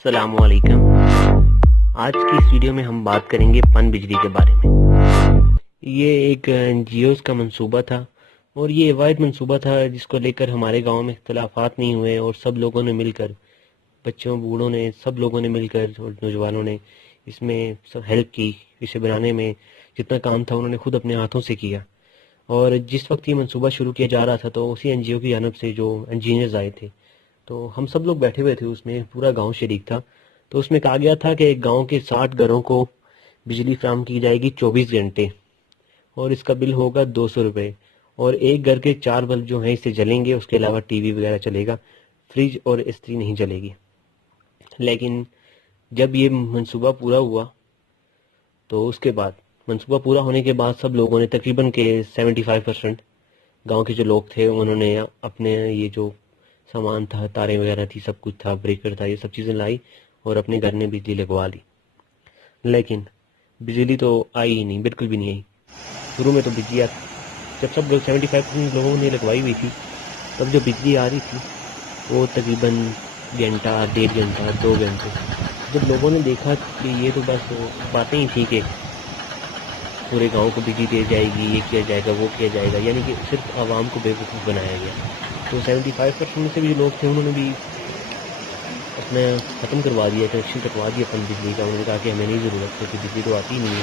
السلام علیکم۔ آج کی اس ویڈیو میں ہم بات کریں گے پن بجلی کے بارے میں۔ یہ ایک NGOs کا منصوبہ تھا اور یہ واحد منصوبہ تھا جس کو لے کر ہمارے گاؤں میں اختلافات نہیں ہوئے اور سب لوگوں نے مل کر، بچوں بوڑھوں نے، سب لوگوں نے مل کر اور نوجوانوں نے اس میں سب ہیلپ کی۔ اسے بنانے میں جتنا کام تھا انہوں نے خود اپنے ہاتھوں سے کیا، اور جس وقت یہ منصوبہ شروع کیا جا رہا تھا تو اسی NGO کی جانب سے جو انجینئرز آئے تھے تو ہم سب لوگ بیٹھے ہوئے تھے، اس میں پورا گاؤں شریک تھا۔ تو اس میں کہا گیا تھا کہ ایک گاؤں کے 60 گھروں کو بجلی فراہم کی جائے گی 24 گھنٹے، اور اس کا بل ہوگا 200 روپے، اور ایک گھر کے 4 بلب جو ہیں اس سے جلیں گے، اس کے علاوہ ٹی وی وغیرہ چلے گا، فریج اور استری نہیں چلے گی۔ لیکن جب یہ منصوبہ پورا ہوا تو اس کے بعد، منصوبہ پورا ہونے کے بعد سب لوگوں نے تقریباً کہ 75% گاؤں کے جو لوگ تھے انہوں نے اپنے یہ جو سامان تھا، تاریں وغیرہ تھی، سب کچھ تھا، بریکر تھا، یہ سب چیزیں لائی اور اپنے گھر میں بجلی لگوا لی۔ لیکن بجلی تو آئی ہی نہیں، بالکل بھی نہیں آئی۔ شروع میں تو بجلی جب سب 75% لوگوں نے لگوائی ہوئی تھی، تب جو بجلی آ رہی تھی وہ تقریباً گھنٹہ، 1.5 گھنٹہ، 2 گھنٹے۔ جب لوگوں نے دیکھا کہ یہ تو بس باتیں ہی تھیں کہ پورے گاؤں کو بجلی دے جائے گی، یہ کیا جائے گا، وہ کیا جائے گا، یعنی کہ صرف عوام کو بیوقوف بنایا گیا۔ تو 75% میں سے بھی جو لوگ تھے انہوں نے بھی اپنا ختم کروا دیا، کنیکشن کٹوا دیا اپن بجلی کا۔ انہوں نے کہا کہ ہمیں نہیں ضرورت، کیونکہ بجلی تو آتی ہی نہیں ہے،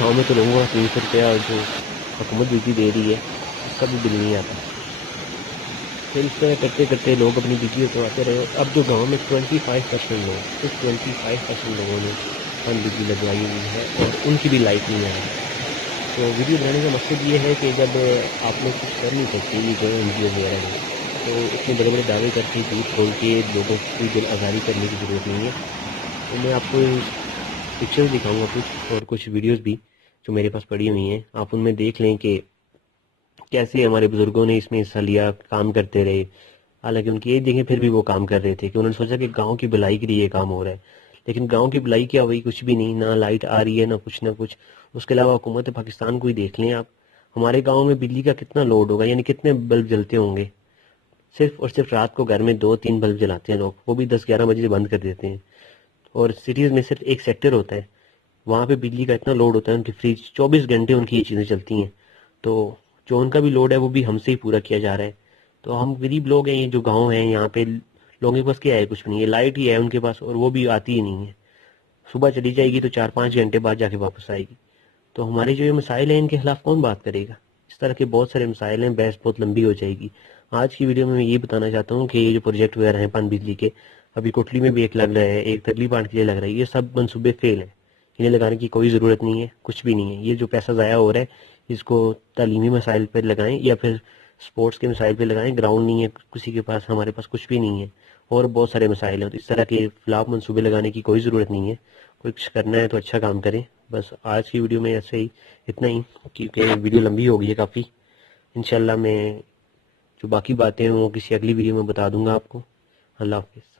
گاؤں میں تو لوگوں کا 300 روپیہ جو حکومت بجلی دے رہی ہے اس کا بھی بل نہیں آتا۔ پھر اس طرح کرتے کرتے لوگ اپنی بجلی اترواتے رہے، اور اب جو گاؤں میں 25% لوگ، صرف 25% لوگوں نے پن بجلی لگوائی ہوئی ہے اور ان کی بھی لائٹ نہیں آئی۔ تو ویڈیو بنانے کا مقصد یہ ہے کہ جب آپ لوگ کچھ کر نہیں سکتے، یہ جو NGO وغیرہ ہیں، تو اتنے بڑے بڑے دعوے کر کے جھوٹ بول کے لوگوں کی دل آزاری کرنے کی ضرورت نہیں ہے۔ تو میں آپ کو پکچرز دکھاؤں گا کچھ، اور کچھ ویڈیوز بھی جو میرے پاس پڑی ہوئی ہیں، آپ ان میں دیکھ لیں کہ کیسے ہمارے بزرگوں نے اس میں حصہ لیا، کام کرتے رہے۔ حالانکہ ان کی ایج دیکھیں پھر بھی وہ کام کر رہے تھے، کہ انہوں نے سوچا کہ گاؤں کی بھلائی کے لیے یہ کام ہو رہا ہے۔ لیکن گاؤں کی بھلائی کیا ہوئی؟ کچھ بھی نہیں، نہ لائٹ آ رہی ہے، نہ کچھ۔ اس کے علاوہ حکومت پاکستان کو ہی دیکھ لیں آپ، ہمارے گاؤں میں بجلی کا کتنا لوڈ ہوگا، یعنی کتنے بلب جلتے ہوں گے۔ صرف اور صرف رات کو گھر میں 2-3 بلب جلاتے ہیں لوگ، وہ بھی 10-11 بجے بند کر دیتے ہیں۔ اور سٹیز میں صرف ایک سیکٹر ہوتا ہے، وہاں پہ بجلی کا اتنا لوڈ ہوتا ہے، ان کی فریج 24 گھنٹے ان کی یہ چیزیں چلتی ہیں۔ تو جو ان کا بھی لوڈ ہے وہ بھی ہم سے ہی پورا کیا جا رہا ہے۔ تو ہم غریب لوگ ہیں، یہ جو گاؤں ہیں، یہاں پہ لوگوں کے پاس کیا ہے؟ کچھ بھی نہیں ہے، لائٹ ہی ہے ان کے پاس، اور وہ بھی آتی ہی نہیں ہے۔ صبح چلی جائے گی تو 4-5 گھنٹے بعد جا کے واپس آئے گی۔ تو ہمارے جو یہ مسائل ہیں ان کے خلاف کون بات کرے گا؟ اس طرح کے بہت سارے مسائل ہیں، بحث بہت لمبی ہو جائے گی۔ آج کی ویڈیو میں یہ بتانا چاہتا ہوں کہ یہ جو پروجیکٹ وغیرہ ہیں پن بجلی کے، ابھی کوٹلی میں بھی ایک لگ رہا ہے، ایک ترلی پانٹ کے لیے لگ رہا ہے، یہ سب منصوبے فیل ہیں، انہیں لگانے کی کوئی ضرورت نہیں ہے، کچھ بھی نہیں ہے۔ یہ جو پیسہ ضائع ہو رہا ہے اس کو تعلیمی مسائل پہ لگائیں یا پھر سپورٹس کے مسائل پہ لگائیں۔ گراؤنڈ نہیں ہے کسی کے پاس، ہمارے پاس کچھ بھی نہیں ہے، اور بہت سارے مسائل ہیں۔ تو اس طرح کے فلاپ منصوبے لگانے کی کوئی ضرورت نہیں ہے۔ کچھ کرنا ہے تو اچھا کام کریں۔ بس آج کی ویڈیو میں ایسے ہی اتنا ہی، کیونکہ ویڈیو لمبی ہو گئی ہے کافی۔ انشاءاللہ میں جو باقی باتیں ہیں وہ کسی اگلی ویڈیو میں بتا دوں گا آپ کو۔ اللہ حافظ۔